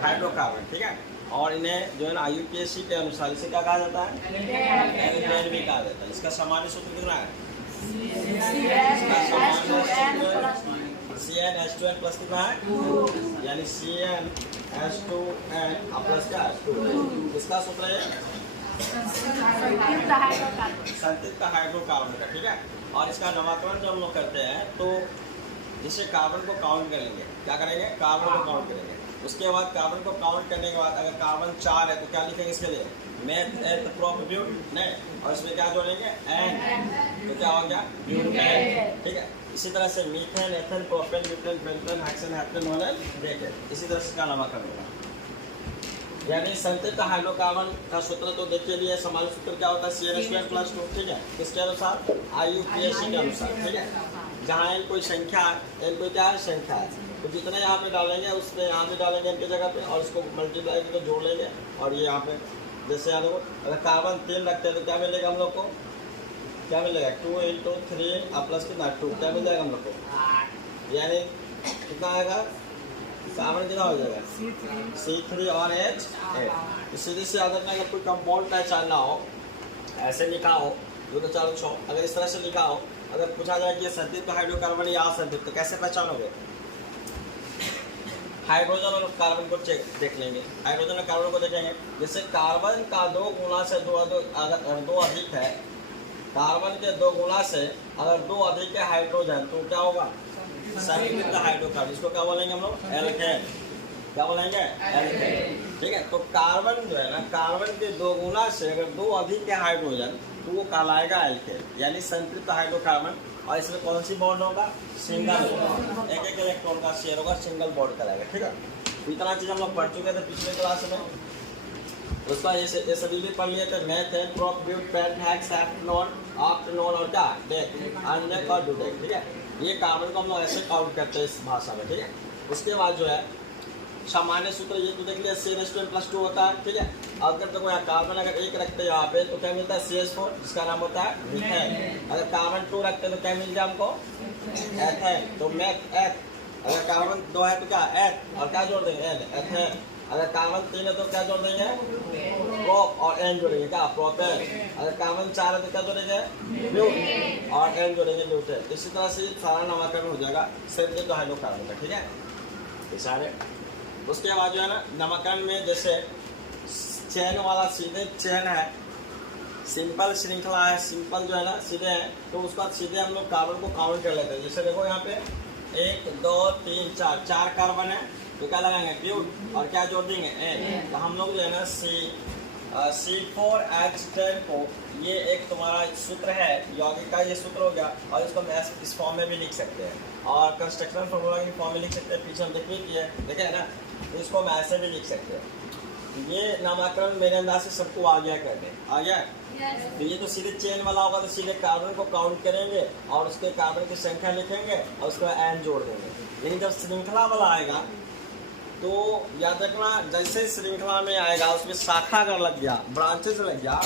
Hydrocarbon, ठीक है। और इन्हें जो है ना IUPAC के अनुसार इसे क्या कहा जाता है, एल्केन भी कहा जाता है। इसका सामान्य सूत्र कितना है, CnH2n प्लस कितना है, यानी CnH2n प्लस क्या है 2। इसका सूत्र है संतृप्त हाइड्रोकार्बन का, ठीक है। और इसका नामकरण जब हम लोग करते हैं तो जिससे कार्बन को काउंट करेंगे, क्या करेंगे, कार्बन को काउंट करेंगे। उसके बाद कार्बन को काउंट करने के बाद अगर कार्बन 4 है तो क्या लिखेंगे इसके लिए, मेथ एथ प्रोप ब्यूट नहीं, और इसमें क्या जोड़ेंगे एन, तो क्या हो गया ब्यूटेन, ठीक है। इसी तरह से methane, ethane, propane, butane, pentane, hexane, heptane, नोनेन, decane, इसी तरह से इसका नामकरण होगा। यानी संतृप्त हाइड्रोकार्बन का सूत्र तो देखिए लिए, सामान्य सूत्र क्या होता है CnH2n प्लस 2, ठीक है। किसके अनुसार, IUPAC के अनुसार, ठीक है। जहाँ n कोई संख्या है, n कोई क्या है, संख्या है, तो जितना यहाँ पे डालेंगे उसमें यहाँ पे डालेंगे n की जगह पे, और इसको मल्टीप्लाई करके जोड़ लेंगे। और ये यहाँ पे जैसे यहाँ देखो अगर कार्बन 3 रखते हैं तो क्या मिलेगा हम लोग को, क्या मिलेगा 2 × 3 प्लस कितना 2, क्या मिल जाएगा हम लोग को, यानी कितना आएगा, कार्बन कितना हो जाएगा C3 और H8। सीधे से याद रखना, अगर कोई कंपाउंड पहचानना हो, ऐसे लिखा हो जो तो चारों छो, अगर इस तरह से लिखा हो, अगर पूछा जाए कि ये संतृप्त हाइड्रोकार्बन या असंतृप्त, तो कैसे पहचानोगे, हाइड्रोजन और कार्बन को चेक देख लेंगे, हाइड्रोजन और कार्बन को देखेंगे। जैसे कार्बन का 2 गुना से अगर 2 अधिक है, कार्बन के 2 गुना से अगर 2 अधिक है हाइड्रोजन, तो क्या होगा, संतृप्त हाइड्रोकार्बन। इसको क्या बोलेंगे हम लोग, एल्केन, क्या बोलेंगे, एल्केन, ठीक है। तो कार्बन जो है ना, कार्बन के 2 गुना से अगर 2 अधिक है हाइड्रोजन तो वो कहलाएगा एल्केन, यानी संतृप्त हाइड्रोकार्बन। और इसमें कौन सी बॉन्ड होगा, सिंगल, एक एक इलेक्ट्रॉन का शेयर होगा, सिंगल बॉन्ड कराएगा, ठीक है। इतना चीज हम लोग पढ़ चुके थे पिछले क्लास में, उसका ये सभी भी पढ़ लिए थे, methane, prop, but, pent, hex, heptanone, octanone और क्या डेक, अनडेक और डुडेक, ठीक है। ये कार्बन को हम लोग ऐसे काउंट करते हैं इस भाषा में, ठीक है। उसके बाद जो है सामान्य सूत्र ये तो देख लिया, CnH2n प्लस 2 होता है, ठीक है। अगर तो कोई कार्बन अगर 1 रखते हैं यहाँ पे तो क्या मिलता है, CH4, जिसका नाम होता है मीथेन। अगर कार्बन 2 रखते हैं तो क्या मिल जाए हमको, एथेन, तो मेथ एथ। अगर कार्बन 2 है तो क्या एथ, और क्या जोड़ देंगे एन, एथेन। अगर कार्बन 3 है तो क्या जोड़ देंगे, प्रोप, और एन जोड़ेंगे क्या, प्रोपेन। अगर कार्बन 4 है तो क्या जोड़ेंगे, ब्यूट, और एन जोड़ेंगे, ब्यूटेन। इसी तरह से सारा नामकरण हो जाएगा संतृप्त हाइड्रोकार्बन का, ठीक है, ये सारे। उसके बाद जो है ना नामकरण में जैसे चेन वाला सीधे चेन है, सिंपल श्रृंखला है, सिंपल जो है ना सीधे है, तो उसका सीधे हम लोग कार्बन को काउंट कर लेते हैं। जैसे देखो यहाँ पे 1 2 3 4 कार्बन है, तो क्या लगाएंगे ब्यूट, और क्या जोड़ देंगे एन। तो हम लोग जो है ना C4H10 को, ये एक तुम्हारा सूत्र है यौगिक का, ये सूत्र हो गया। और इसको हम इस फॉर्म में भी लिख सकते हैं, और कंस्ट्रक्शन फॉर्मूला की फॉर्म में लिख सकते हैं, पीछे हम देखे है ना, तो इसको हम ऐसे भी लिख सकते हैं। ये नामकरण मेरे अंदाज से सबको आ गया करने, आ गया। तो ये तो सीधे चेन वाला होगा, तो सीधे कार्बन को काउंट करेंगे और उसके कार्बन की संख्या लिखेंगे और उसका एन जोड़ देंगे। लेकिन जब श्रृंखला वाला आएगा तो याद रखना, जैसे श्रृंखला में आएगा उसमें शाखा अगर लग गया, ब्रांचेस लग गया,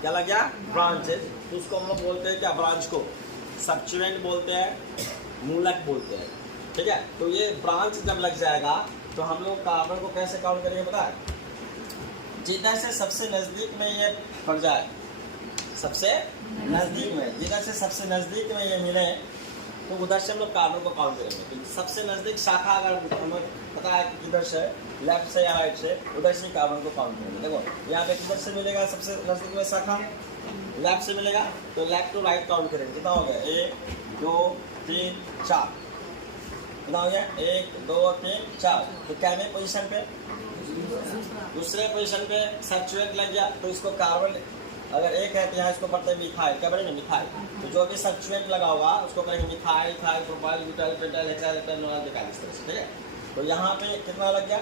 क्या लग गया, ब्रांचेस, तो उसको हम लोग बोलते हैं क्या, ब्रांच को सब्स्टिट्यूएंट बोलते हैं, मूलक बोलते हैं, ठीक है। तो ये ब्रांच जब लग जाएगा तो हम लोग कार्बन को कैसे काउंट करेंगे पता है, जिधर से सबसे नजदीक में ये पड़ जाए, सबसे नजदीक में, जिधर से सबसे नजदीक में ये मिले तो उधर से हम लोग कार्बन को काउंट करेंगे। तो सबसे नजदीक शाखा अगर हमें पता है कि किधर से, लेफ्ट से या राइट से, उधर से कार्बन को काउंट करेंगे। देखो यहाँ पे किधर से मिलेगा सबसे नजदीक में शाखा, लेफ्ट से मिलेगा, तो लेफ्ट टू राइट काउंट करेंगे। कितना हो गया, 1 2 3 4, कितना हो गया, 1 2 3 4। तो क्या में पोजिशन पे, दूसरे पोजिशन पे सब्स्टिट्यूएंट लग गया, तो इसको कार्बन अगर 1 है तो यहाँ इसको पढ़ते हैं मिथाइल, क्या बनेगा मिथाइल। तो जो भी सब्स्टिट्यूएंट लगा होगा उसको कहेंगे methyl, ethyl, propyl, butyl, pentyl, hexyl, nonyl, decyl, इस तरह से, ठीक है। तो यहाँ पे कितना लग गया,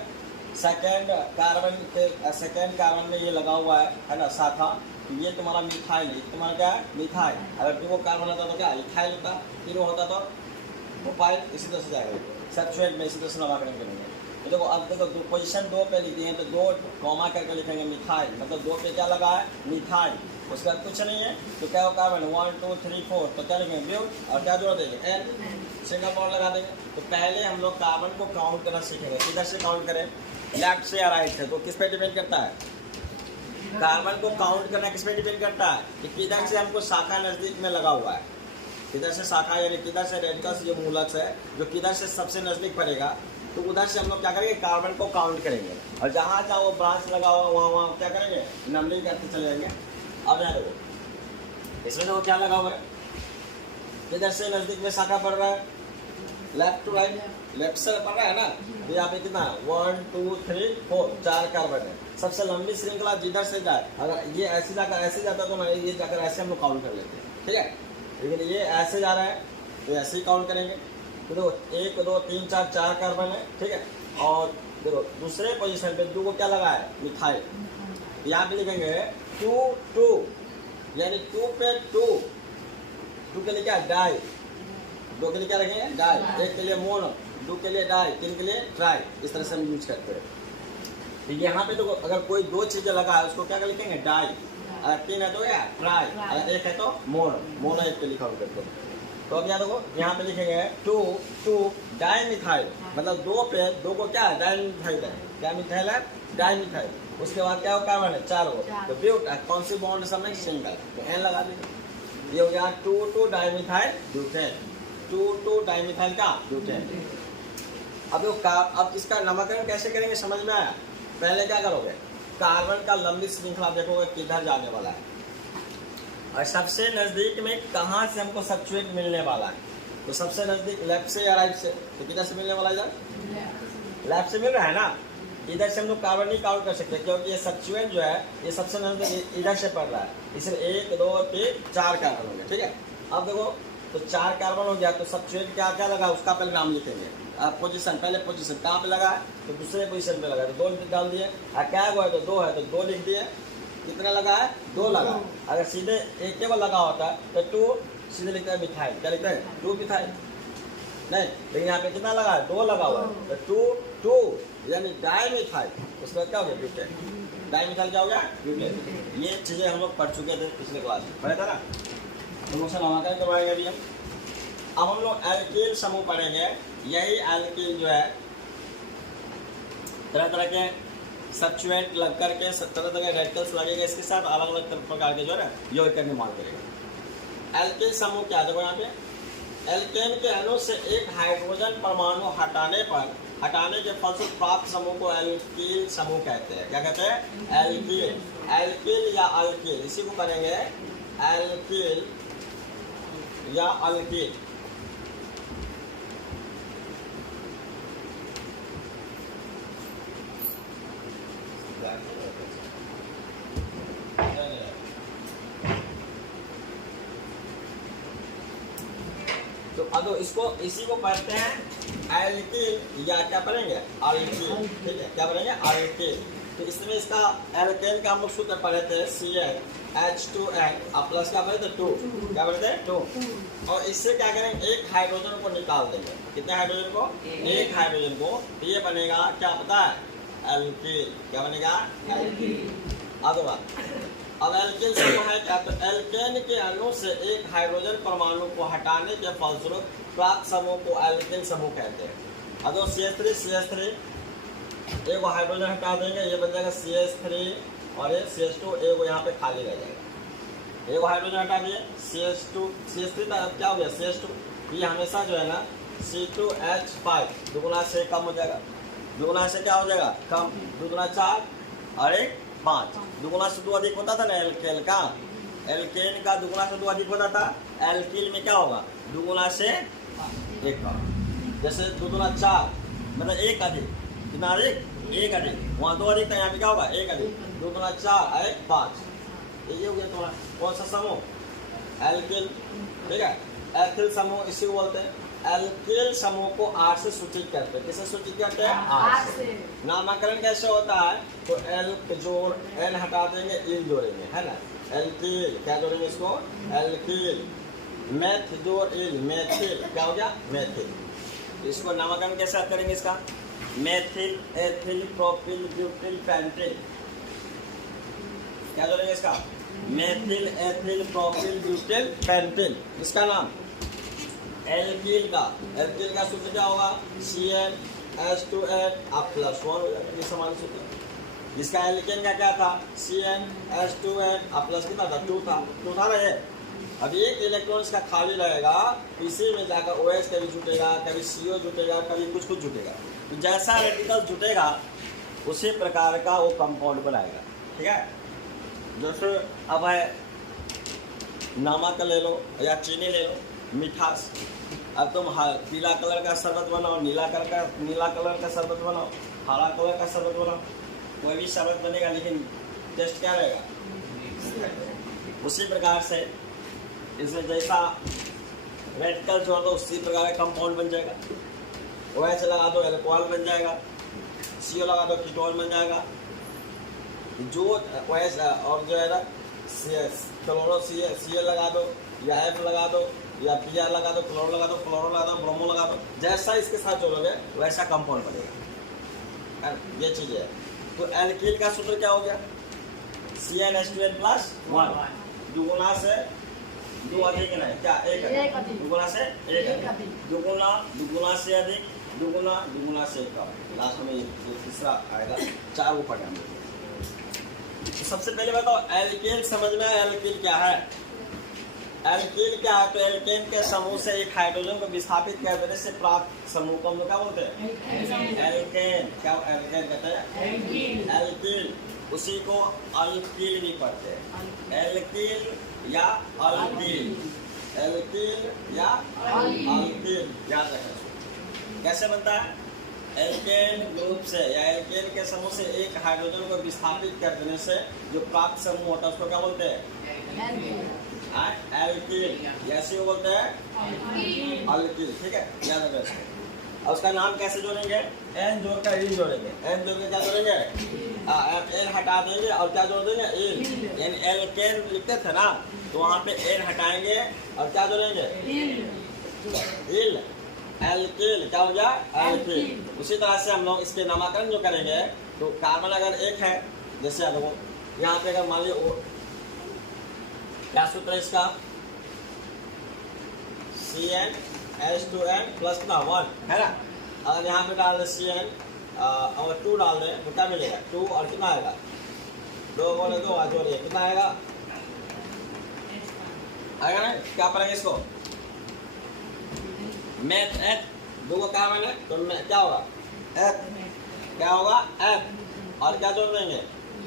सेकेंड कार्बन में ये लगा हुआ है ना शाखा, तो ये तुम्हारा मिथाइल, ये तुम्हारा क्या है मिथाइल। अगर 2 कार्बन होता तो क्या इथाइल होता, 3 होता तो प्रोपाइल, इसी तरह से जाएगा सब्स्टिट्यूएंट में, इसी तरह से नामकरण करेंगे। तो देखो अब देखो पोजीशन 2 पे लिख दिए हैं, तो 2 कॉमा करके लिखेंगे मिथाइल, मतलब 2 पे क्या लगा है मिथाइल, उसके बाद कुछ नहीं है तो क्या होगा कार्बन 1 2 3 4, तो क्या लिखेंगे ब्यूट, और क्या जोड़ देंगे एन, सिंगल बॉन्ड लगा देंगे। तो पहले हम लोग कार्बन को काउंट करना सीखेंगे, किधर से काउंट करें, लेफ्ट से या राइट से, तो किस पे डिपेंड करता है? कार्बन को काउंट करना किस पे डिपेंड करता है कि किधर से हमको शाखा नजदीक में लगा हुआ है, किधर से शाखा यानी किधर से रेडिकस जो मूलक है जो किधर से सबसे नजदीक पड़ेगा, तो उधर से हम लोग क्या करेंगे, कार्बन को काउंट करेंगे। और जहाँ जहाँ वो ब्रांच लगा हुआ वहाँ वहाँ क्या करेंगे, नंबरिंग करते चले जाएंगे। अब यहाँ देखो, इसमें देखो क्या लगा हुआ है, किधर से नजदीक में शाखा पड़ रहा है, लेफ्ट टू राइट, लेफ्ट से पड़ रहा है ना। तो यहाँ पे कितना 1 2 3 4 4 कार्बन है। सबसे लंबी श्रृंखला जिधर से जाए, अगर ये ऐसी जाकर ऐसे जाता तो ना ये जाकर ऐसे हम लोग काउंट कर लेते हैं, ठीक है। लेकिन ये ऐसे जा रहा है तो ऐसे ही काउंट करेंगे। तो देखो 1 2 3 4 4 कार्बन है, ठीक है। और देखो दूसरे पोजीशन पे 2 को क्या लगा है, मिथाइल। यहाँ पे लिखेंगे 2 2 यानी 2 पे 2 के लिए क्या, डाई। 2 के लिए क्या रखेंगे, डाई। 1 के लिए मोनो, 2 के लिए डाई, 3 के लिए ट्राई। इस तरह से हम यूज करते हैं। तो यहाँ पे देखो अगर कोई 2 चीजें लगा है उसको क्या लिखेंगे, डाई। अगर 3 है तो क्या, ट्राई। अगर 1 है तो मोनो 1 पे लिखा करते हैं। तो अब यहाँ देखो यहाँ पे लिखेंगे 2 2 डाईमिथाइल, मतलब 2 पे 2 को क्या है, डाईमिथाइल है। क्या मिथाइल है, डाईमिथाइल। उसके बाद क्या हो, कार्बन है 4 हो। तो ब्यूट कौन सी बॉन्ड समझ, सिंगल, तो एन लगा दीजिए। ये हो गया 2 2 डाईमिथाइल ब्यूटेन, 2 2 डाईमिथाइल का ब्यूटेन। अब इसका नामकरण कैसे करेंगे समझ में आया। पहले क्या करोगे, कार्बन का लंबी श्रृंखला देखोगे किधर जाने वाला है और सबसे नजदीक में कहाँ से हमको सब्स्टिट्यूएंट मिलने वाला है। तो सबसे नजदीक लेफ्ट से या राइट से, तो किधर से मिलने वाला है, इधर लेफ्ट से मिल रहा है ना। इधर से हम लोग कार्बन नहीं काउंट कर सकते क्योंकि ये सब्स्टिट्यूएंट जो है ये सबसे नजदीक इधर से पड़ रहा है। इसलिए 1 2 3 4 कार्बन हो गया, ठीक है। अब देखो तो 4 कार्बन हो गया, तो सब्स्टिट्यूएंट क्या क्या लगा उसका पहले नाम लिखेंगे। पोजीशन, पहले पोजीशन कहाँ पे लगा है, तो दूसरे पोजीशन पे लगा, तो 2 डाल दिए। क्या हुआ है, तो 2 है तो 2 लिख दिए। कितना लगा है, 2 लगा। अगर सीधे एक केवल लगा होता है तो 2 सीधे लिखता है मिथाइल, क्या लिखता है, 2 मिथाइल नहीं। लेकिन यहाँ पे कितना लगा है, 2 लगा हुआ है, तो 2 यानी डाईमिथाइल। उसके बाद क्या हो गया, ब्यूटेन। डाईमिथाइल क्या हो गया, ब्यूटेन। ये चीजें हम लोग पढ़ चुके थे पिछले क्लास में, पढ़े थे ना। प्रमोशन नामकरण करवाएंगे अभी हम। अब हम लोग एल्किल समूह पढ़ेंगे। यही एल्किल जो है तरह तरह के सब्स्टिट्यूएंट लग करके तरह तरह के रेडिकल्स लगेगा, इसके साथ अलग अलग प्रकार के जो है यौगिक निर्माण करेगा। एल्किल समूह क्या देखो यहाँ पे, एल्केन के अणु से एक हाइड्रोजन परमाणु हटाने के फलस्वरूप प्राप्त समूह को एल्किल समूह कहते हैं। क्या कहते हैं, एल्किल। एल्किल या अल्किल, इसी को करेंगे एल्किल या अल्किल। तो अब इसको इसी को पढ़ते हैं एल्किल या क्या पढ़ेंगे, अल्किल, ठीक है। क्या पढ़ेंगे, अल्किल। तो इसमें इसका एल्केन का हम लोग सूत्र पढ़े थे CnH2n प्लस क्या पढ़े थे 2, क्या पढ़े थे 2। और इससे क्या करेंगे, एक हाइड्रोजन को निकाल देंगे। कितने हाइड्रोजन को, एक हाइड्रोजन को। तो ये बनेगा क्या पता है, एल्किल। क्या बनेगा, एल्किल। अब एल्किल समूह है क्या, तो एल्केन के अणु से एक हाइड्रोजन परमाणु को हटाने के फलस्वरूप प्राप्त समूह को एल्किल समूह कहते हैं। अब CH3 एक हाइड्रोजन हटा देंगे, ये बन जाएगा CH3 और ये CH2, एक यहाँ पे खाली रह जाएगा। एक हाइड्रोजन हटा दिए CH3 का क्या हो गया, CH2। ये हमेशा जो है ना C2H5 दुगुना से कम हो जाएगा। दुगुना से क्या हो जाएगा, कम। दुगुना 4 और 1 5। दुगुना से 2 अधिक होता था ना एल्केन का, एल्केन का दुगुना से 2 अधिक होता था। एल्किल में क्या होगा, दुगुना से 1 कम। जैसे दुगुना 4 मतलब 1 अधिक, कितना अधिक, 1 अधिक। वहाँ 2 अधिक था, यहाँ पे क्या होगा, 1 अधिक। 2 गुना 4 1 5। ये हो गया तुम्हारा कौन सा समूह, एल्किल, ठीक है। एल्किल समूह इसी को बोलते हैं। एल्किल समूह को R से सूचित करते हैं। किससे सूचित करते हैं, R से। नामकरण कैसे होता है, तो एल्क जोड़ N हटा देंगे, इल जोड़ेंगे, है ना। एल्किल क्या जोड़ेंगे इसको, एल्किल। मेथ जोड़ इल, मेथिल, क्या हो गया, मेथिल। इसको नामकरण कैसे करेंगे इसका, methyl ethyl propyl butyl pentyl. क्या जोड़ेंगे इसका, methyl ethyl propyl butyl pentyl. इसका नाम एल्किल का सूत्र क्या होगा, CN CnH2n अब +1 हो जाएगा, ये सामान्य सूत्र। इसका एल्केन का क्या था, CnH2n अब प्लस कितना था, 2 था ना ये। अब एक इलेक्ट्रॉन इसका खाली रहेगा, इसी में जाकर OH कभी जुटेगा, कभी CO जुटेगा, कभी कुछ जुटेगा। तो जैसा रेडिकल जुटेगा उसी प्रकार का वो कंपाउंड बनाएगा, ठीक है। जैसे अब है नमक ले लो या चीनी ले लो, मिठास। अब तुम पीला कलर का शरबत बनाओ, नीला कलर का शरबत बनाओ, हरा कलर का शरबत बनाओ, कोई भी शरबत बनेगा, लेकिन टेस्ट क्या रहेगा। उसी प्रकार से इसमें जैसा रेडिकल जोड़ दो उसी प्रकार का कंपाउंड बन जाएगा। OH लगा दो एल्कोहल बन जाएगा, CO लगा दो कीटोन बन जाएगा। जो OH और जो है ना क्लोरो Cl लगा दो, या F लगा दो, या Br लगा दो, क्लोरो लगा दो, ब्रोमो लगा दो, जैसा इसके साथ जोड़ोगे वैसा कंपाउंड बनेगा। ये चीज है। तो एल्किल का सूत्र क्या हो गया, CnH2n+1, दुगुना से 2 अधिक नहीं, क्या एक अधिक, दुगुना से एक अधिक, दुगुना से अधिक, दुगुना से कम, लास्ट में ये तीसरा आएगा, 4 ऊपर हम। तो सबसे पहले बताओ एल्केन समझ में, एल्किल क्या है। एल्किल क्या है, तो एल्केन के समूह से एक हाइड्रोजन को विस्थापित कर देने से प्राप्त समूह को हम लोग क्या बोलते हैं, एल्केन। क्या एल्केन कहते हैं, एल्किल। उसी को अल्किल भी पढ़ते हैं, एल्किल या अल्किल, एल्किल या अल्किल, याद रखना। कैसे बनता है, एल्केन ग्रुप से या एल्केन के समूह से एक हाइड्रोजन को विस्थापित कर देने से जो प्राप्त समूह होता है उसको क्या बोलते हैं, एल्किल। ऐसे वो बोलते हैं अल्किल, ठीक है, याद रखना इसको। और उसका नाम कैसे जोड़ेंगे, एन जोड़कर इन जोड़ेंगे, एन जोड़ के क्या जोड़ेंगे, एन हटा देंगे और क्या जोड़ देंगे, इन। एल्केन लिखते थे ना, तो वहाँ पे एन हटाएंगे और क्या जोड़ेंगे, इल। एल्किल क्या हो गया, एल्किल। उसी तरह से हम लोग इसके नामकरण जो करेंगे, तो कार्बन अगर एक है, जैसे यहाँ पे अगर मान लीजिए क्या सूत्र है इसका, CnH2n+1 है ना। अगर यहाँ पे डाल दे Cn और 2 डाल दे तो क्या मिलेगा, 2 और कितना आएगा, 2 बोले 2 और जोड़िए कितना आएगा ना। क्या पढ़ेंगे इसको, मैथ एफ, 2 को क्या बने तो क्या होगा, एफ, क्या होगा एफ, और क्या जोड़ देंगे,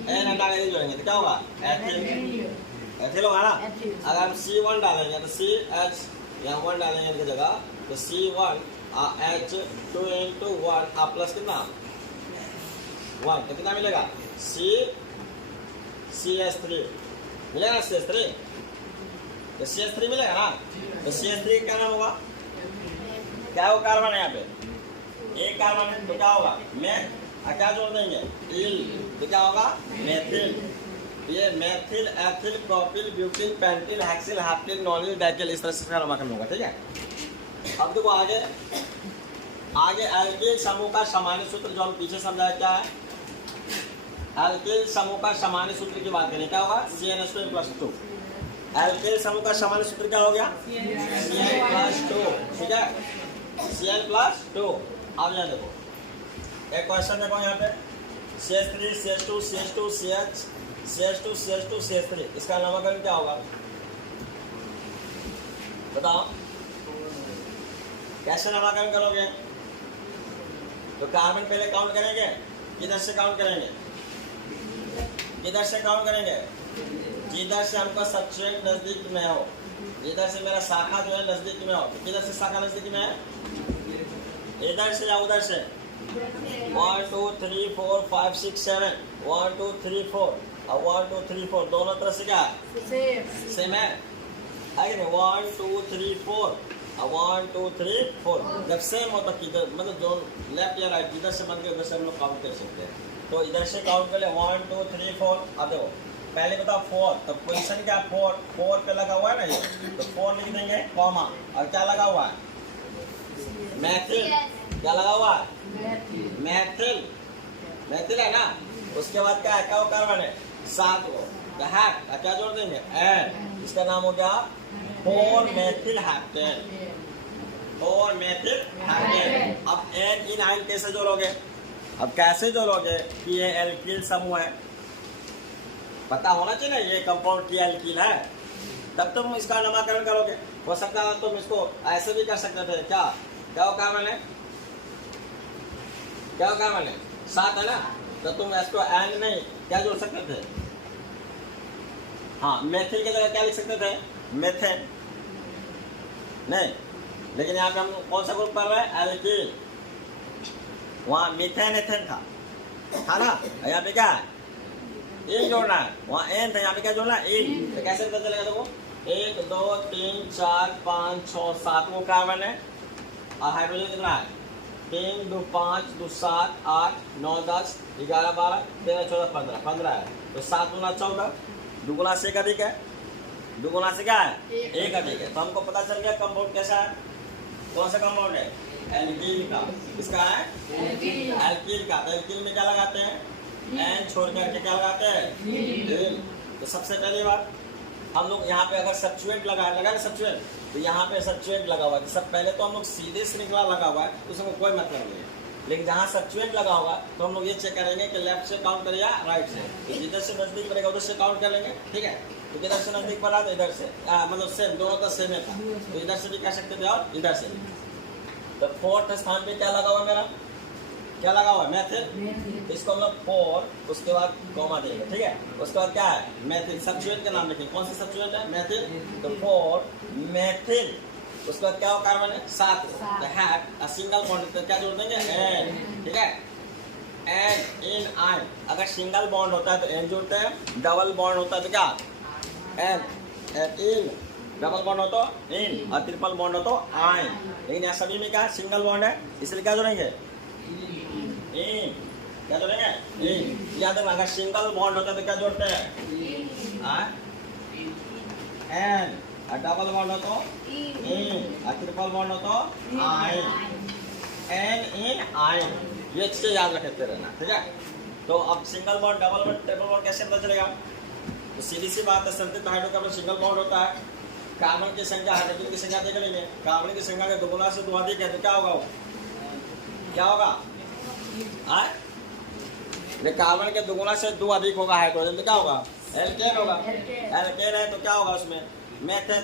एन हटा के जोड़ेंगे तो क्या होगा, एथिल, एथिल होगा ना। अगर हम C1 डालेंगे तो CH यहाँ 1 डालेंगे इनकी जगह, तो C1 H2 into 1 प्लस कितना 1, तो कितना मिलेगा, CH3 मिलेगा ना, CH3, तो CH3 मिलेगा ना। तो CH3 क्या नाम होगा, क्या वो कार्बन है यहाँ पे, एक कार्बन है, तो क्या होगा मैथ, क्या जोड़ देंगे, इल, तो क्या होगा मेथिल। ये methyl, ethyl, propyl, butyl, pentyl, hexyl, heptyl, nonyl, diethyl, इस तरह से नामकरण होगा, ठीक है। अब देखो आगे एल्किल समूह का सामान्य सूत्र जो हम पीछे समझाया क्या है, एल्किल समूह का सामान्य सूत्र की बात करें क्या होगा, CnH2n+2। एल्किल समूह का सामान्य सूत्र क्या हो गया, Cn+2, ठीक है, Cn+2। अब यहाँ देखो एक क्वेश्चन देखो यहाँ पे, CH3 CH2 CH2 CH CH2 CH2 CH3, इसका नामकरण क्या होगा बताओ, कैसे नामकरण करोगे। तो कार्बन पहले काउंट करेंगे, किधर से काउंट करेंगे, किधर से काउंट करेंगे, जिधर से हमको सब्सट्रेट नजदीक में हो, जिधर से मेरा शाखा जो है नजदीक में हो। तो किधर से शाखा नजदीक में है, इधर से या उधर से, 1 2 3 4 5 6 7, 1 2 3 4 और 1 2 3 4 दोनों तरफ से क्या सेम है, आगे नहीं, 1 2 3 4 और 1 2 3 4 जब सेम हो तो किधर, मतलब जो लेफ्ट या राइट जिधर से बन के उधर से हम लोग काउंट कर सकते हैं। तो इधर से काउंट कर ले 1 2 3 4। अब देखो पहले बताओ 4, तो पोजीशन क्या 4 पे लगा हुआ है ना ये, तो 4 लिख देंगे कॉमा, और क्या लगा हुआ है मैथिल, क्या लगा हुआ है मैथिल, मैथिल है ना। उसके बाद क्या है, क्या कार्बन है 7 को, क्या जोड़ देंगे एन, इसका नाम हो गया 4 मेथिल हैप्टेन। 4 methyl heptane. अब एन इन आइन कैसे जोड़ोगे? अब कैसे जोड़ोगे कि ये एल्किल समूह है? पता होना चाहिए ना ये कंपाउंड की एल्किल है, तब तुम इसका नामकरण करोगे। हो सकता है तुम इसको ऐसे भी कर सकते थे। क्या क्या कार्बन है? क्या कार्बन है? 7 है ना, तो तुम इसको एन नहीं क्या जोड़ सकते थे? हाँ, मेथिल की जगह क्या लिख सकते थे? मेथेन नहीं, लेकिन यहाँ पे हम कौन सा ग्रुप पढ़ रहे हैं? एल्किल। वहाँ मीथेन एथेन था ना, यहाँ पे क्या है? इन जोड़ना है। वहाँ एन था, यहाँ पे क्या जोड़ना है? इन। तो कैसे पता चलेगा देखो? 1 2 3 4 5 6 7 वो कार्बन है और हाइड्रोजन कितना है? 3 2 5 2 7 8 9 10 11 12 13 14 15 15 है। तो 7 गुना 14, 2 गुना से एक अधिक है, 2 गुना से क्या है? एक अधिक है। तो हमको पता चल गया कंपाउंड कैसा है। कौन सा कंपाउंड है? एल्किल का। किसका है? एल्किल का। तो एल्किल में क्या लगाते हैं? एन छोड़ करके क्या लगाते हैं? तो सबसे पहली बात हम लोग यहाँ पे अगर सब्स्टिट्यूएंट लगा सब्स्टिट्यूएंट, तो यहाँ पे सब्स्टिट्यूएंट लगा हुआ है। सब पहले तो हम लोग सीधे श्रृंखला लगा हुआ है तो उसमें कोई मतलब नहीं है, लेकिन जहाँ सब्स्टिट्यूएंट लगा होगा तो हम लोग ये चेक करेंगे कि लेफ्ट से काउंट करें या राइट से। तो जिधर से नजदीक पड़ेगा उधर से काउंट कर लेंगे, ठीक है। तो इधर से नजदीक पड़ा तो इधर से मतलब सेम, दोनों का सेम है था, तो इधर से भी कर सकते थे और इधर से। तो 4th स्थान पे क्या लगा हुआ है मेरा? क्या लगा हुआ है? मेथिल। इसको हम लोग 4 उसके बाद कॉमा देंगे, ठीक है। उसके बाद क्या है? मेथिल। सब्स्टिट्यूएंट का नाम लिखेंगे। कौन सा सब्स्टिट्यूएंट है? मेथिल। तो 4 मेथिल। उसके बाद क्या कार्बन है? 7। तो हैव सिंगल बॉन्ड, तो क्या जोड़ देंगे? एन, ठीक है। एन इन आइन। अगर सिंगल बॉन्ड होता है तो एन जोड़ते हैं, डबल बॉन्ड होता है तो क्या? एन। एन इन, डबल बॉन्ड हो तो इन, और ट्रिपल बॉन्ड हो तो आइन। लेकिन यहाँ सभी में क्या सिंगल बॉन्ड है, इसलिए क्या जोड़ेंगे? इन। क्या जोड़ेंगे? इन। याद रखना, अगर सिंगल बॉन्ड होता है तो क्या जोड़ते हैं? एन। और डबल बॉन्ड हो तो इन, और ट्रिपल बॉन्ड हो तो आइन। एन इन आइन, ये चीजें याद रखते रहना, ठीक है। तो अब single bond, double bond, triple bond कैसे पता चलेगा? तो सीधी सी बात है, संतुलित हाइड्रोकार्बन सिंगल बॉन्ड होता है। कार्बन की संख्या हाइड्रोजन की संख्या देख लेंगे। कार्बन की संख्या के 2 गुना से 2 अधिक है तो क्या होगा? क्या होगा? कार्बन के 2 गुना से 2 अधिक होगा हाइड्रोजन तो क्या होगा? एल्केन होगा। एल्केन है तो क्या होगा उसमें? मेथेन।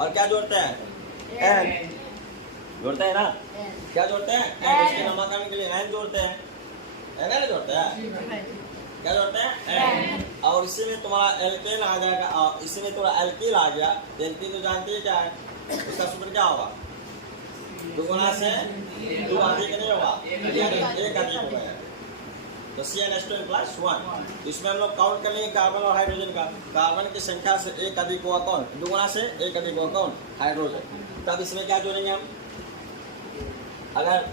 और क्या जोड़ते हैं? एन जोड़ते हैं ना। क्या जोड़ते हैं? एन। उसके नामकरण के लिए एन जोड़ते हैं। एन जोड़ते हैं। क्या जोड़ते हैं? एन। और इसी में तुम्हारा एल्केन आ जाएगा, और इसी में तुम्हारा एल्किल आ गया। एल्किल तो जानती है क्या है? उसका सूत्र क्या होगा? 2 गुना से 2 अधिक नहीं होगा, एक अधिक होगा। तो CnH2+1। इसमें हम लोग काउंट कर लेंगे कार्बन और हाइड्रोजन का। कार्बन की संख्या से एक अधिक हुआ कौन? 2 गुना से एक अधिक हुआ कौन? हाइड्रोजन। तब इसमें क्या जोड़ेंगे हम? अगर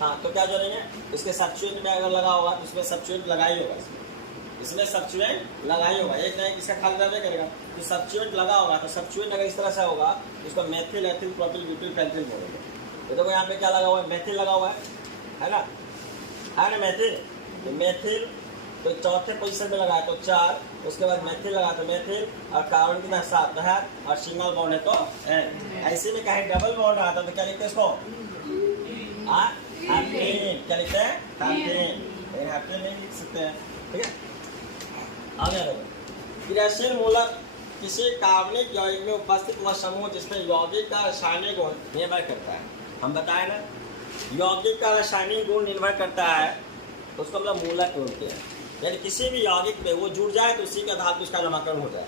हाँ तो क्या जोड़ेंगे? इसके सब्स्टिट्यूएंट में अगर लगा होगा तो इसमें सब्स्टिट्यूएंट लगा ही होगा। इसमें सब्स्टिट्यूएंट लगा ही होगा, एक नहीं इसका खाली रहने करेगा। तो सब्स्टिट्यूएंट लगा होगा, तो सब्स्टिट्यूएंट अगर इस तरह से होगा तो इसको methyl, ethyl, propyl, butyl, pentyl बोलेंगे। तो देखो यहाँ पे क्या लगा हुआ है? मेथिल लगा हुआ है ना, है ना मेथिल। तो मेथिल तो चौथे पोजीशन में लगा है तो 4, उसके बाद मेथिल लगा तो मेथिल, और कार्बन कितना? 7 है, और सिंगल बॉन्ड है तो एन। ऐसे में कहीं डबल बॉन्ड आता तो क्या लिखते हैं इसको? हेप्टेन। क्या लिखते हैं? हेप्टेन। हेप्टेन नहीं लिख सकते हैं, ठीक है। आगे क्रियाशील मूलक किसी कार्बनिक यौगिक में उपस्थित वह समूह जिसमें यौगिक का रासायनिक गुण निर्भर करता है। हम बताए ना, यौगिक का रासायनिक गुण निर्भर करता है, तो उसको हम लोग मूलक बोलते हैं। यानी किसी भी यौगिक पे वो जुड़ जाए तो उसी के आधार पर उसका नामकरण हो जाए।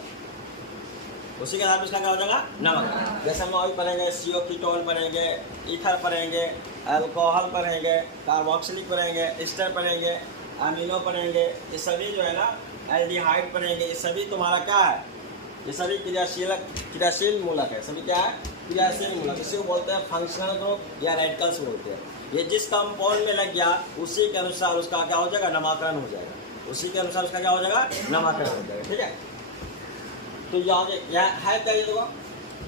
उसी के आधार पर उसका क्या हो जाएगा? नामकरण। जैसे हम ऑयल पढ़ेंगे, CO कीटोन पढ़ेंगे, ईथर पढ़ेंगे, अल्कोहल पढ़ेंगे, कार्बोक्सिलिक पढ़ेंगे, एस्टर पढ़ेंगे, अमीनो पढ़ेंगे, ये सभी जो है ना, एल्डिहाइड पढ़ेंगे, ये सभी तुम्हारा क्या है? ये सभी क्रियाशील मूलक है। सभी क्या है? क्रियाशील मूलक। इसी को बोलते हैं फंक्शनल ग्रुप या रेडिकल्स बोलते हैं। ये जिस कंपाउंड में लग गया उसी के अनुसार उसका क्या हो जाएगा? नामकरण हो जाएगा। उसी के अनुसार उसका क्या हो जाएगा? नामकरण हो जाएगा, ठीक है। तो यौगिक है क्या? ये देखो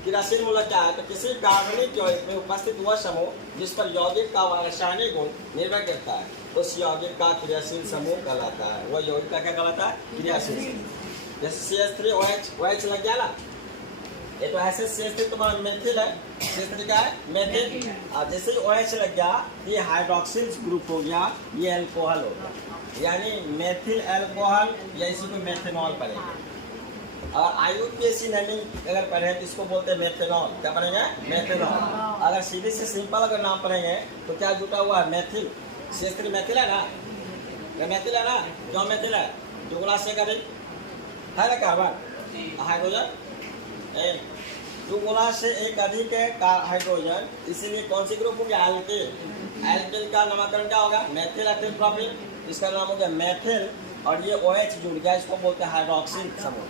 क्रियाशील मूलक क्या है? तो किसी कार्बनिक यौगिक में उपस्थित वह समूह जिस पर यौगिक का रासायनिक गुण निर्भर करता है उस यौगिक का क्रियाशील समूह कहलाता है। वह यौगिक का क्या कहलाता है? क्रियाशील। जैसे CH3OH लग गया ना, ये तो ऐसे CH3 तुम्हारा मेथिल है, CH3 क्या है मेथिल। अब जैसे ही OH लग गया ये हाइड्रोक्सिल ग्रुप हो गया, ये अल्कोहल हो गया, यानी मेथिल अल्कोहल या इसी को मेथेनॉल पढ़ेंगे। और IUPAC नेमिंग अगर पढ़े तो इसको बोलते हैं मेथेनॉल। क्या पढ़ेंगे मेथेनॉल। अगर सीधे से सिंपल अगर नाम पढ़ेंगे तो क्या जुटा हुआ है मेथिल, CH3 मेथिल है ना, मेथिल है ना, क्यों मेथिल है, दुगुना से करें है ना कार्बन हाइड्रोजन, दुगुना से एक अधिक है हाइड्रोजन, इसीलिए कौन सी ग्रुप हो गया एल्किल। एल्किल का नामकरण क्या होगा मेथिल एथिल प्रोपिल, इसका नाम हो गया मेथिल। और ये OH जुड़ गया, इसको बोलते हैं हाइड्रोक्सिल समूह।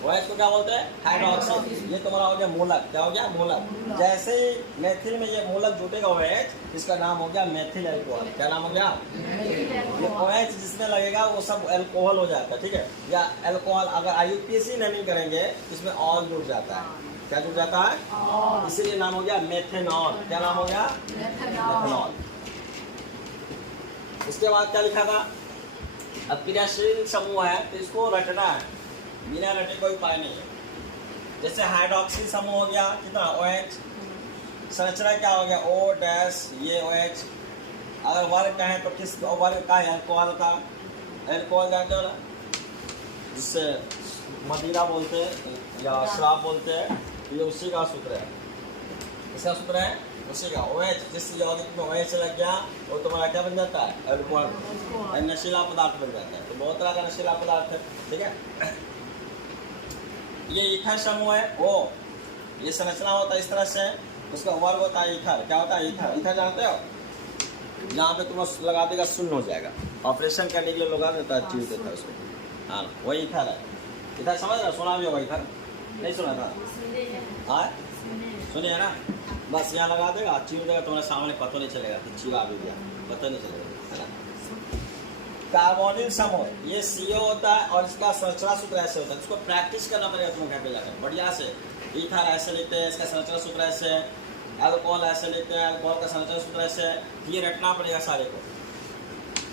OH को क्या बोलते हैं हाइड्रोक्सिल। ये तुम्हारा हो गया मूलक, क्या हो गया मूलक। जैसे ही मेथिल में ये मूलक जुटेगा OH, इसका नाम हो गया मेथिल अल्कोहल। क्या नाम हो गया, ये OH जिसमें लगेगा वो सब अल्कोहल हो जाता है, ठीक है। या अल्कोहल अगर IUPAC नेमिंग करेंगे इसमें ऑल जुड़ जाता है, क्या जुड़ जाता है, इसीलिए नाम हो गया मेथेनॉल। क्या नाम हो गया मेथेनॉल। उसके बाद क्या लिखा था, अब क्रियाशील समूह है तो इसको रटना है, बिना रटे कोई उपाय नहीं है। जैसे हाइड्रोक्सिल समूह हो गया कितना OH, संरचना क्या हो गया O डैश, ये OH। अगर वर्ग कहें तो किस वर्ग का है, अल्कोहल का। अल्कोहल जानते हो ना, जिससे मदिरा बोलते हैं या शराब बोलते हैं, ये उसी का सूत्र है। इसका सूत्र है उसी का OH। जिस यौगिक में OH लग गया वो तुम्हारा क्या बन जाता है अल्कोहल, नशीला पदार्थ बन जाता है। तो बहुत तरह का नशीला पदार्थ है, ठीक है। ये ईथर समूह है O, ये संरचना होता है इस तरह से, उसका वर्ग होता है ईथर। क्या होता है ईथर, ईथर जानते हो, यहाँ पे तुम लगा देगा शून्य हो जाएगा, ऑपरेशन करने के लिए लगा देता है, चीज देता है उसको, हाँ वही ईथर है। ईथर समझ रहे, सुना भी होगा ईथर, नहीं सुना था, हाँ सुनिए ना, बस यहाँ लगा देगा, चीर देगा, तुम्हारे सामने पता नहीं चलेगा कि चीरा भी गया, पता नहीं चलेगा, है ना। कार्बोनिल समूह, ये CO होता है और इसका संरचना सूत्र ऐसे होता है। इसको प्रैक्टिस करना पड़ेगा तुम्हें घर पे जाकर बढ़िया से। ईथर ऐसे लिखते हैं, इसका संरचना सूत्र ऐसे है। अल्कोहल ऐसे लिखते हैं, अल्कोहल का संरचना सूत्र ऐसे है। ये रटना पड़ेगा सारे को।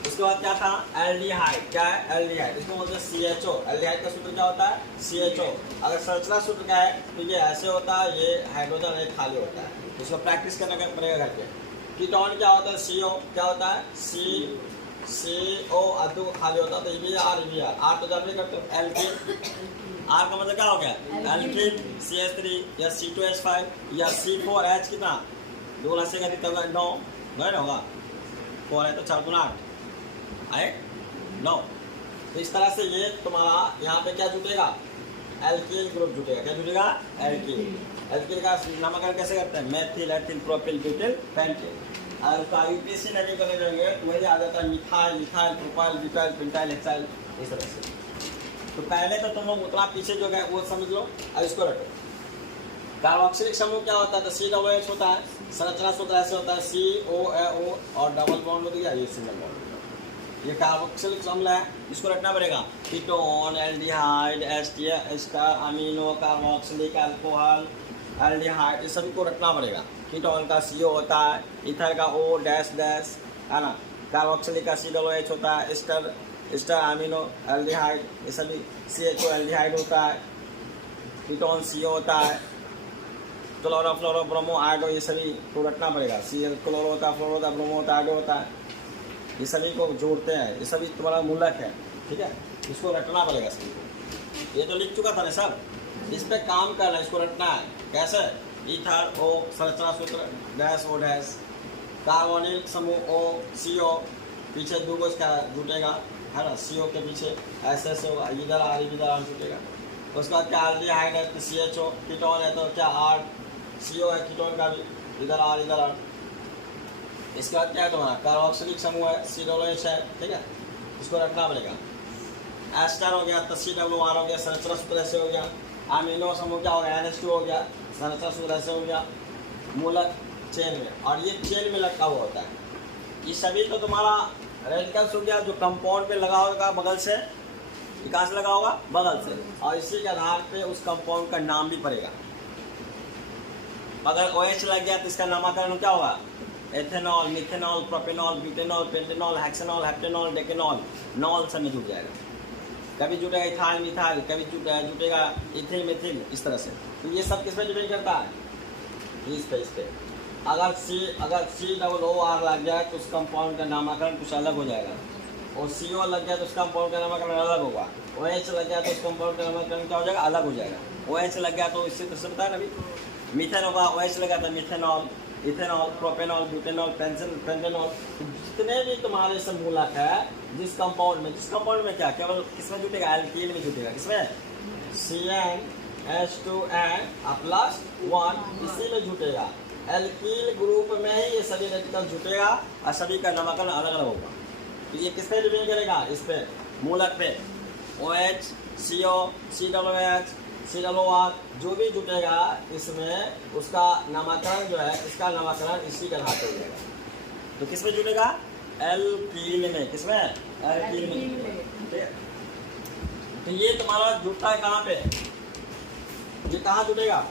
उसके बाद क्या था एल्डिहाइड, क्या है एल्डिहाइड, इसको बोलते हैं CHO। एल्डिहाइड का सूत्र क्या होता है CHO। अगर संरचना सूत्र क्या है तो ये ऐसे होता है, ये हाइड्रोजन एक खाली होता है, इसको प्रैक्टिस करना पड़ेगा घर पे। कीटोन क्या होता है CO, क्या होता है CO अधु खाली होता है, तो EBR आर तो जानते करते हो। एल्किल, आर का मतलब क्या हो गया एल्किल, CH3 या C2H5 या C4H कितना, दो से का कितना 9 होगा, 4 है तो 4 गुना 8 आए 9। तो इस तरह से ये तुम्हारा यहाँ पे क्या जुटेगा एल्किल ग्रुप जुटेगा। क्या जुटेगा एल्किल। एल्किल का नामकरण कैसे करते हैं methyl ethyl propyl butyl pentyl. अगर उसका IUPAC नहीं करने जाएंगे तो वही आ जाता है methyl methyl propyl butyl pentyl hexyl, इस तरह से। तो पहले तो तुम लोग उतना पीछे जो गए वो समझ लो, अब इसको रखो। कार्बोक्सिलिक समूह क्या होता है तो COOH होता है, संरचना सूत्र ऐसे होता है COO और डबल बॉन्ड हो गया, ये सिंगल बॉन्ड। ये कार्बोक्सिलिक अम्ल है, इसको रखना पड़ेगा। Ketone, aldehyde, ester, amino, carboxylic, alcohol, aldehyde, ये सभी को रखना पड़ेगा। कीटोन का CO होता है, ईथर का O डैश डैश है ना, कार्बोक्सिलिक का COOH होता है, एस्टर अमीनो एल्डिहाइड, ये सभी CHO एल्डिहाइड होता है। कीटोन CO होता है, क्लोरो फ्लोरो ब्रोमो आयोडो, ये सभी को रखना पड़ेगा। CL क्लोरो होता है, फ्लोरो होता है, ब्रोमो होता है, आयोडो होता है, ये सभी को जोड़ते हैं, ये सभी तुम्हारा मूलक है, ठीक है। इसको रटना पड़ेगा सभी को। ये तो लिख चुका था ना सब, इस पे काम करना, इसको रटना है। कैसे ईथर O संरचना सूत्र डैश O डैश, कार्बोनिल समूह O CO, पीछे दो को इसका जुटेगा है ना, CO के पीछे ऐसे ऐसे होगा, इधर आर जुटेगा। उसके बाद क्या एल्डिहाइड है तो CHO, कीटोन है तो क्या R, CO है कीटोन का भी, इधर आर। इसके बाद क्या है तुम्हारा कार्बोक्सिलिक समूह है COOH है, ठीक है, इसको रखना पड़ेगा। एस्टर हो गया तो COOR हो गया, संरचना सूत्र ऐसे हो गया। अमीनो समूह क्या हो गया NH2 हो गया, संरचना सूत्र ऐसे हो गया मूलक चेन में, और ये चेन में लटका हुआ होता है। ये सभी तो तुम्हारा रेडिकल्स हो गया जो कंपाउंड पे लगा होगा बगल से, कहाँ से लगा होगा बगल से, और इसी के आधार पे उस कंपाउंड का नाम भी पड़ेगा। अगर OH लग गया तो इसका नामकरण क्या होगा ethanol, methanol, propanol, butanol, pentanol, hexanol, heptanol, डेकेनॉल, knoll सब में जुड़ जाएगा। कभी जुटेगा इथाइल मिथाइल, कभी जुटेगा इथिल मिथिल, इस तरह से। तो ये सब किस पे डिपेंड करता है? इस पे। अगर COOR लग गया तो उस कंपाउंड का नामकरण कुछ अलग हो जाएगा, और CO लग गया तो उस कंपाउंड का नामकरण अलग होगा, OH लग गया तो उस कंपाउंड का नामकरण क्या हो जाएगा? अलग हो जाएगा। OH लग गया तो इससे तो बताया ना अभी, मीथेन होगा, OH लगा था methanol, ethanol, propanol, butanol, pentanol. जितने भी तुम्हारे समूलक है जिस कंपाउंड में क्या केवल किसमें जुटेगा? एल्कीन में जुटेगा। किसमें? CnH2n+1 इसी में जुटेगा। एल्कील ग्रुप में ही ये सभी रेडिकल जुटेगा और सभी का नामकरण अलग अलग होगा। तो ये किस पे डिपेंड करेगा? इस पे, मूलक पे। OH, CO, COOH, COOR जो भी जुटेगा इसमें उसका नामकरण जो है, इसका नामकरण इसी के आधार पर हो जाएगा। तो किस में जुटेगा? एल्कील में। किसमें? एल्कील में। ठीक है, तो ये तुम्हारा जुटता है कहाँ पे? ये कहाँ जुटेगा?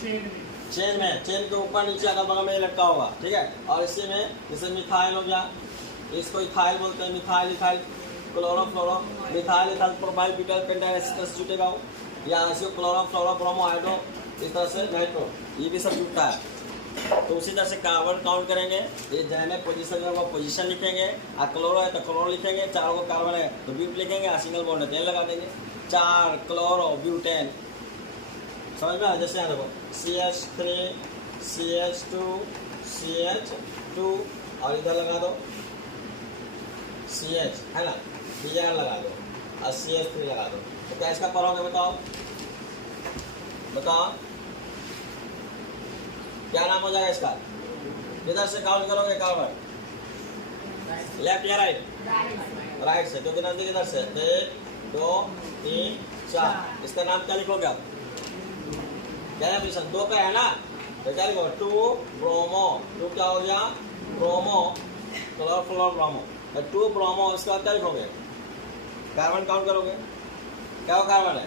चेन में। चेन के ऊपर नीचे अगल बगल में लटका होगा। ठीक है, और इसी में जैसे मिथाइल हो गया, इसको इथाइल बोलते हैं, methyl, ethyl, chloro, fluoro, methyl, ethyl, propyl, butyl, pentyl, इस तरह से जुटेगा वो। या ऐसे क्लोरो, फ्लोरो, ब्रोमो, हाइड्रो, इस तरह से नाइट्रो, ये भी सब जुटता है। तो उसी तरह से कार्बन काउंट करेंगे, ये जैने पोजीशन है वो पोजीशन लिखेंगे, और क्लोरो है तो क्लोरो लिखेंगे, चारों को कार्बन है तो ब्यूट लिखेंगे, और सिंगल बॉन्ड है तो लगा देंगे। 4 क्लोरो ब्यूटेन, समझ में? जैसे यहाँ देखो CH3 CH2 CH2 और इधर लगा दो CH, है ना, Br लगा दो और CH3 लगा दो। तो क्या इसका करोगे? बताओ क्या नाम हो जाएगा इसका? किधर से काउंट करोगे कार्बन? लेफ्ट या राइट? राइट से, क्योंकि नजदीक इधर से 1 2 3 4। इसका नाम क्या लिखोगे आप? क्या है? 2 पे है ना, तो क्या लिखोगे? 2 ब्रोमो। 2 क्या हो गया? Bromo, chlorofluoro bromo. 2 ब्रोमो, इसका क्या लिखोगे? कार्बन काउंट करोगे, क्या हो कार्बन है?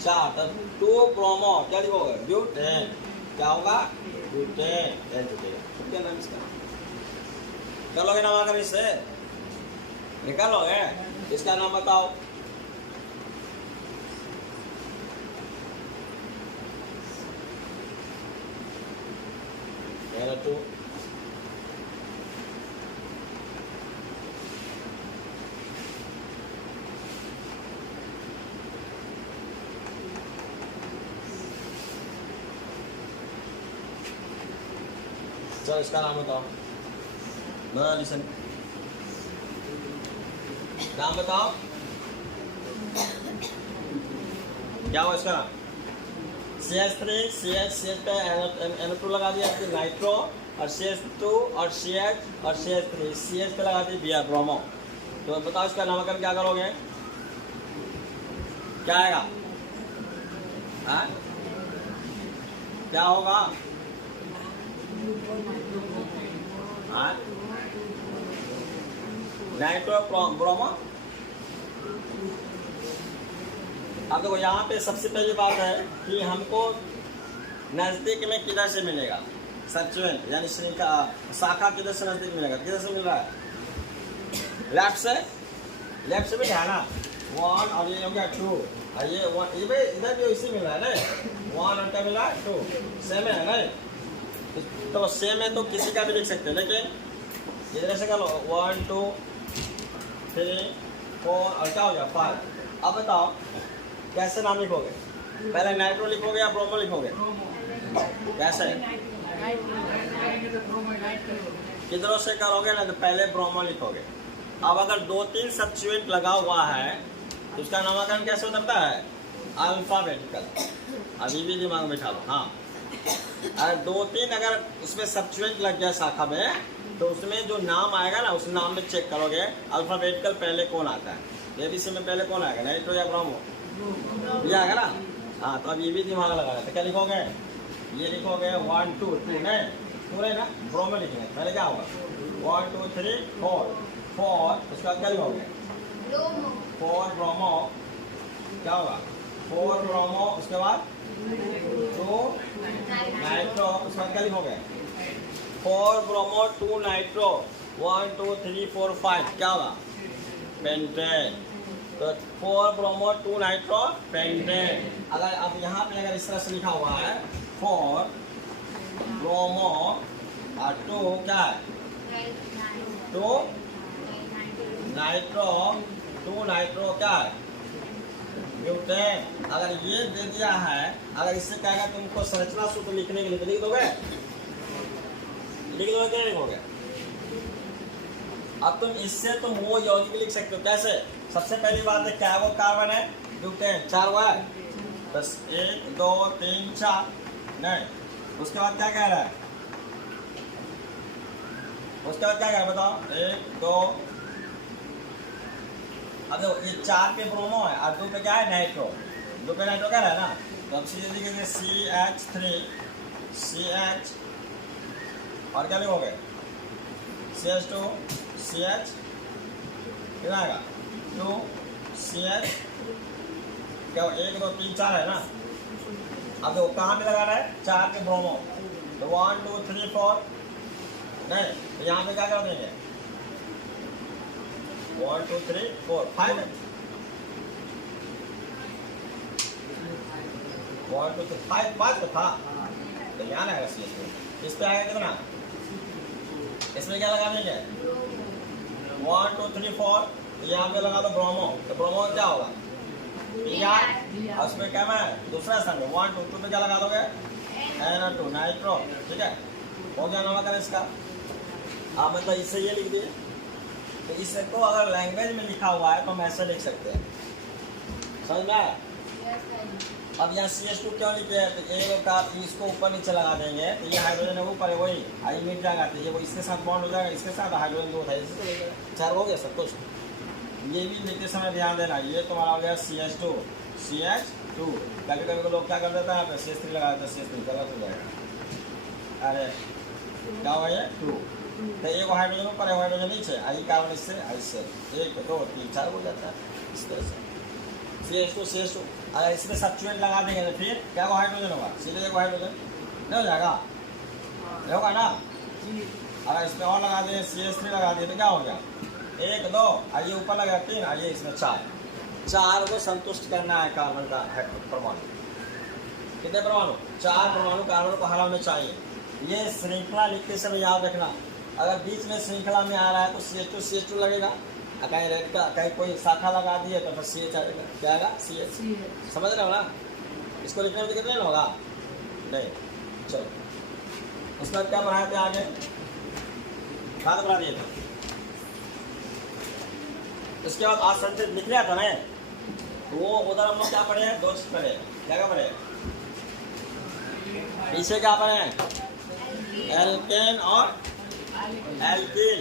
4। तो 2 ब्रोमो क्या लिखोगे? ब्यूटेन। क्या होगा? ब्यूटेन। क्या नाम इसका? कर लोगे नामकरण इससे? निकाल लोगे? इसका नाम बताओ। पहला 2, चलो इसका नाम बताओ। लिसन, नाम बताओ क्या हो इसका नाम? CH3 CH पे NO2 लगा दिया, फिर नाइट्रो, और CH2 और CH और CH3 CH पे लगा दी Br ब्रोमो। तो बताओ इसका नामकरण क्या करोगे? क्या आएगा? क्या होगा? Nitro bromo. अब देखो यहाँ पे सबसे पहली बात है कि हमको नजदीक में किधर से मिलेगा? सब्सिक्वेंट यानी शाखा किधर से नजदीक मिलेगा? किधर से मिल रहा है? लेफ्ट से। लेफ्ट से भी है ना 1, और ये हो गया 2, और ये 1, ये भी इधर भी इसी मिल रहा है ना, 1 और क्या मिला? 2, सेम है ना। तो सेम है तो किसी का भी लिख सकते हैं, लेकिन इधर से कर लो 1 2 3 4 और क्या हो गया 5। अब बताओ कैसे नाम लिखोगे? पहले नाइट्रो लिखोगे या ब्रोमो लिखोगे? कैसे? किधरों से करोगे ना, तो पहले ब्रोमो लिखोगे। अब अगर 2-3 सब्स्टिट्यूएंट लगा हुआ है तो उसका नामकरण कैसे उतरता है? अल्फाबेटिकल। अभी भी दिमाग में बिठा लो। हाँ, अगर 2-3 अगर उसमें सब्स्टिट्यूएंट लग गया शाखा में, तो उसमें जो नाम आएगा ना, उस नाम में चेक करोगे अल्फाबेटिकल पहले कौन आता है। ABC में पहले कौन आएगा? नाइट्रो या ब्रोमो? ये आएगा ना। हाँ, तो अब ये भी दिमाग लगा रहे थे। क्या लिखोगे? ये लिखोगे 1 2 2 नहीं, 2 नहीं ना, ब्रोमो लिखेंगे। पहले क्या होगा? 1 2 3 4 4, उसके बाद क्या लिखोगे? 4 ब्रोमो, क्या होगा? 4 ब्रोमो, उसके बाद 2 नाइट्रो, उसके बाद क्या लिखोगे? 4 ब्रोमो 2 नाइट्रो, 1 2 3 4 5, क्या होगा? पेंटेन। तो 4 ब्रोमो 2 नाइट्रो पेंटेन। अगर अब यहाँ पे अगर इस तरह से लिखा हुआ है 4 ब्रोमो और 2 क्या है 2 नाइट्रो 2 नाइट्रो क्या है ब्यूटेन। अगर ये दे दिया है, अगर इससे कहेगा तुमको संरचना सूत्र लिखने के लिए तो लिख दोगे क्या लिखोगे। अब तुम इससे तुम वो यौगिक लिख सकते हो। कैसे? सबसे पहली बात है क्या वो कार्बन है ब्यूटेन 4 हुआ है, बस 1 2 3 4 नहीं। उसके बाद क्या कह रहा है, उसके बाद क्या कह रहा है बताओ 1 2। अब देखो ये 4 पे ब्रोमो है और 2 पे क्या है नाइट्रो, 2 पे नाइट्रो कह रहा है ना। तो अब सीधे लिखेंगे CH3 CH और क्या लिखोगे CH2 CH कितना आएगा 2 CH क्या 1 2 3 4 है ना। अब देखो कहाँ पे लगा रहा है 4 पे ब्रोमो, तो 1 2 3 4 नहीं, तो यहाँ पे क्या कर देंगे 1 2 3 4 5 1 2 3 5 तो था, तो यहाँ आएगा CH2। इस पे आएगा कितना, इसमें क्या लगा देंगे 1 2 3 4, तो यहाँ पे लगा दो ब्रोमो, तो ब्रोमो क्या होगा Br। और उसमें क्या है दूसरा स्थान में 1 2 2 पे क्या लगा दोगे Na2 नाइट्रो। ठीक है, हो गया नामकरण इसका। आप मतलब इससे ये लिख दिए। तो इसको अगर लैंग्वेज में लिखा हुआ है तो हम ऐसे लिख सकते हैं, समझ में आया। अब यहाँ CH2 क्यों लिखे हैं, तो ये लोग का इसको ऊपर नीचे लगा देंगे तो ये हाइड्रोजन है ऊपर है, वही आई मिट जाएगा, तो ये वो इसके साथ बॉन्ड हो जाएगा, इसके साथ हाइड्रोजन 2 था, इससे 4 हो गया सब कुछ। ये भी लिखते समय ध्यान देना, ये तुम्हारा हो गया CH2 CH2। कभी कभी लोग क्या कर देता है CH3 लगा देता है, CH3 गलत हो जाएगा। अरे क्या हुआ ये 2, तो एक हाइड्रोजन ऊपर है हाइड्रोजन नीचे, आई कार्बन इससे इससे 1 2 3 4 हो जाता है इस तरह से CH2। अगर इसमें सब्स्टिट्यूएंट लगा देंगे तो फिर क्या को हाइड्रोजन होगा, सीधे एक हाइड्रोजन नहीं हो जाएगा, होगा ना। अगर इसमें और लगा दें CH3 लगा दिए तो क्या हो गया 1 2, आइए ऊपर लगा 3, आइए इसमें 4 को संतुष्ट करना है कार्बन का परमाणु। कितने परमाणु 4 परमाणु कार्बन को हर में चाहिए। ये श्रृंखला लिखते समय याद रखना, अगर बीच में श्रृंखला में आ रहा है तो CH2 लगेगा, कहीं रेड का कहीं कोई शाखा लगा दिए तो फिर CH आएगा, क्या आएगा CH। समझ रहे हो ना, इसको लिखने में तो कितने होगा नहीं। चलो उसके बाद क्या पढ़ाए थे आगे, कहाँ पढ़ा दिए थे। इसके बाद आज संचित लिख लिया था ना, तो वो उधर हम लोग क्या पढ़े हैं, 2 चीज पढ़े, क्या पढ़े पीछे क्या पढ़े हैं एल्केन और एल्कीन,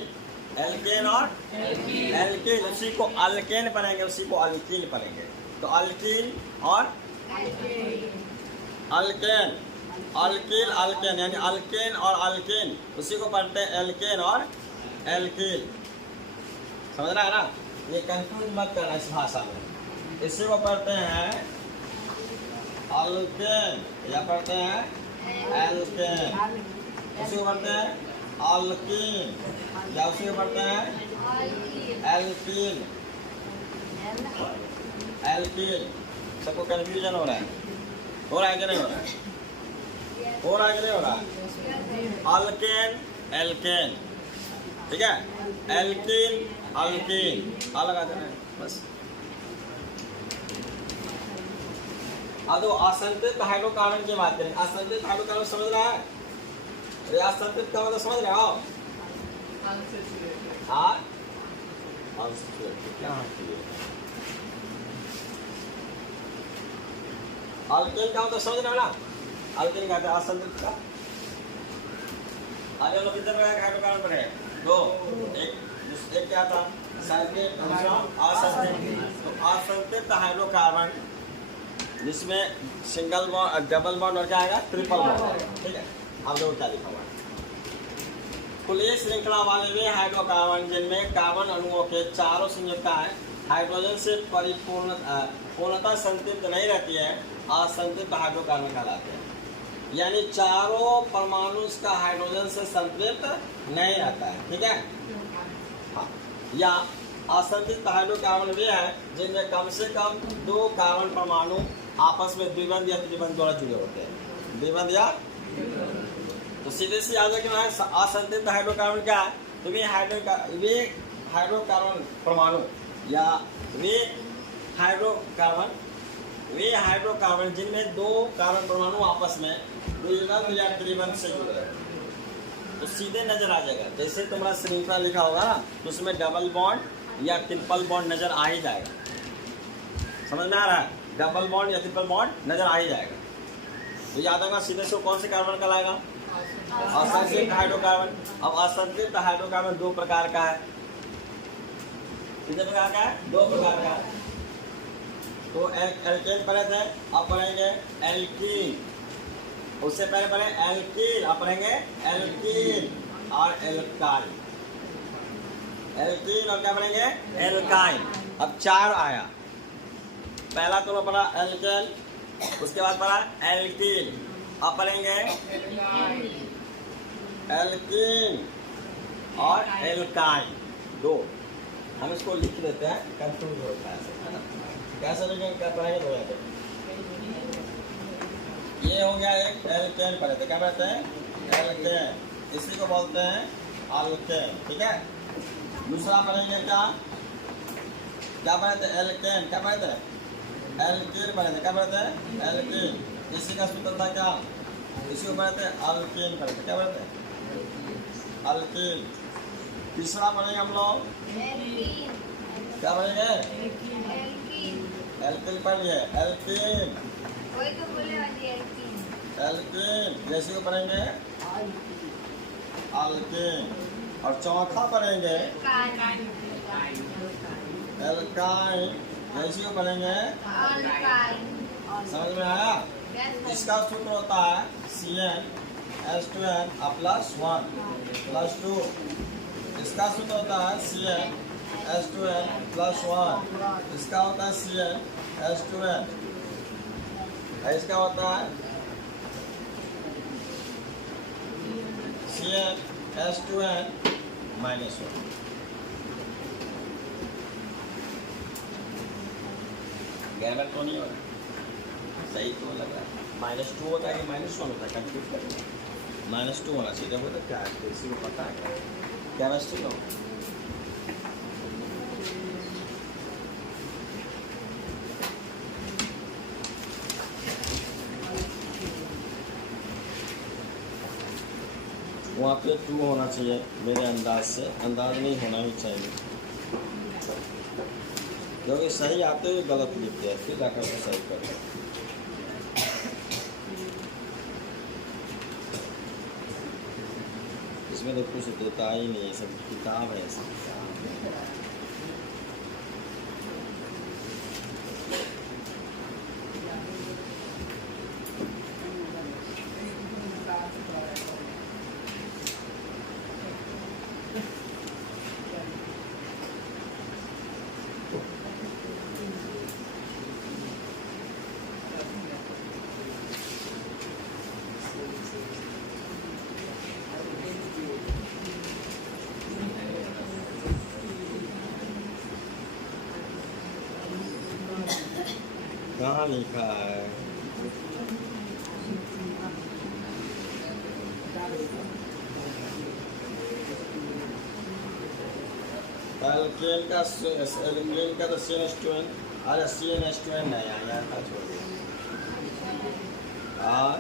एल्केन और एल्कीन, उसी को अल्केन पढ़ेंगे, उसी को अल्कीन पढ़ेंगे। तो अल्कीन और अल्केन, अल्कील अल्केन यानी अल्केन और अल्कीन, उसी को पढ़ते हैं एल्केन और एल्कीन। समझ रहा है ना, ये कंफ्यूज मत करना इस भाषा में। इसी को पढ़ते हैं अल्केन या पढ़ते हैं एल्केन, उसी को पढ़ते हैं अल्कीन या उसी को पढ़ते हैं एल्कीन। एल्कीन सबको कंफ्यूजन हो रहा है, हो रहा है कि नहीं हो रहा है, हो रहा है कि नहीं हो रहा है। अल्केन एल्केन, ठीक है, एल्कीन अल्कीन अलग आते हैं बस। अब तो असंतृप्त हाइड्रोकार्बन की बात करें, असंतृप्त हाइड्रोकार्बन समझ रहा है, असंतृप्त का मतलब समझ रहे हो हाँ, अल्केन का मतलब समझ रहे हो ना, अल्केन कहते हैं असंतृप्त का। आगे लोग कितने प्रकार के हाइड्रोकार्बन पढ़े, 2, एक क्या था संतृप्त, दूसरा असंतृप्त। तो असंतृप्त हाइड्रोकार्बन जिसमें सिंगल बॉन्ड डबल बॉन्ड और क्या आएगा ट्रिपल बॉन्ड, ठीक है। अब देखो क्या लिखा हुआ है, खुली श्रृंखला वाले वे हाइड्रोकार्बन जिनमें कार्बन अणुओं के चारों संयुक्ताएं हाइड्रोजन से पूर्णतः संतृप्त नहीं रहती है, असंतृप्त हाइड्रोकार्बन कहलाते हैं। यानी चारों परमाणु इसका हाइड्रोजन से संतृप्त नहीं रहता है, ठीक है। हाँ, या असंतुलित हाइड्रोकार्बन वे हैं जिनमें कम से कम 2 कार्बन परमाणु आपस में द्विबंध या त्रिबंध द्वारा जुड़े होते हैं। द्विबंध या तो सीधे से याद रखना है असंतुलित हाइड्रोकार्बन क्या है, तो वे हाइड्रोकार्बन परमाणु या वे हाइड्रोकार्बन जिनमें 2 कार्बन परमाणु आपस में द्विबंध या त्रिबंध से जुड़े हैं। तो सीधे नजर आ जाएगा, जैसे तुम्हारा श्रृंखला लिखा होगा ना तो उसमें डबल बॉन्ड या ट्रिपल बॉन्ड नजर आ ही जाएगा। समझ में आ रहा है, डबल बॉन्ड या ट्रिपल बॉन्ड नजर आ ही जाएगा। तो याद होगा सीधे से कौन से कार्बन कहलाएगा, असंतुलित हाइड्रोकार्बन। अब असंतुलित हाइड्रोकार्बन 2 प्रकार का है। कितने प्रकार का है, 2 प्रकार का है। तो एल्केन पढ़े थे, अब पढ़ेंगे एल्कीन। उससे पहले पढ़े एल्कीन, अब पढ़ेंगे एल्कीन और एल्काइन। एल्कीन और क्या पढ़ेंगे, एल्काइन। अब 4 आया, पहला तो पढ़ा एल्केन, उसके बाद पढ़ा एल्कीन, अब पढ़ेंगे एल्कीन और एल्काइन 2। हम इसको लिख लेते हैं, कंफ्यूज होता है कैसे लिखेंगे, क्या पढ़ेंगे तो यहाँ पे। ये हो गया एक एल्केन पढ़े थे, क्या कहते हैं एल्केन, इसी को बोलते हैं अल्केन, ठीक है। दूसरा पढ़ेंगे क्या पढ़े थे, एल्केन, क्या पढ़े थे एल्कीन पढ़े थे, क्या पढ़े थे एल्कीन, इसी का सूत्र था क्या, इसी को पढ़े थे अल्कीन पढ़े थे, क्या पढ़े थे अल्कीन। तीसरा पढ़ेंगे हम लोग क्या पढ़ेंगे, एल्कीन पढ़ लिए, एल्कीन एल्कीन, जैसे को पढ़ेंगे अल्कीन। और चौथा पढ़ेंगे एल्काइन, जैसे को पढ़ेंगे, समझ में आया। इसका सूत्र होता है CnH2n +1+2। इसका सूत्र होता है CnH2n +1, इसका होता है CnH2n, इसका होता है CnH2n -1। गैर तो नहीं हो रहा, सही तो लग रहा है। -2 होता है कि -1 होता है, कंफ्यूज करेंगे। -2 होना चाहिए, वो तो क्या है, इसी को पता है केमिस्ट्री लो। वहाँ पे 2 होना चाहिए मेरे अंदाज से, अंदाज नहीं होना ही चाहिए, क्योंकि सही आते हुए गलत लिखते हैं, फिर जाकर के सही करते हैं। इसमें तो कुछ देता ही नहीं है, सब किताब है सब। कहाँ लिखा है, एल्केन का तो CnH2n, अरे CnH2n नहीं आया था, छोड़ दिया। और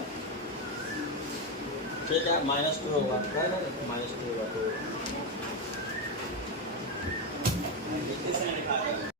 ठीक है -2 होगा, -2 होगा तो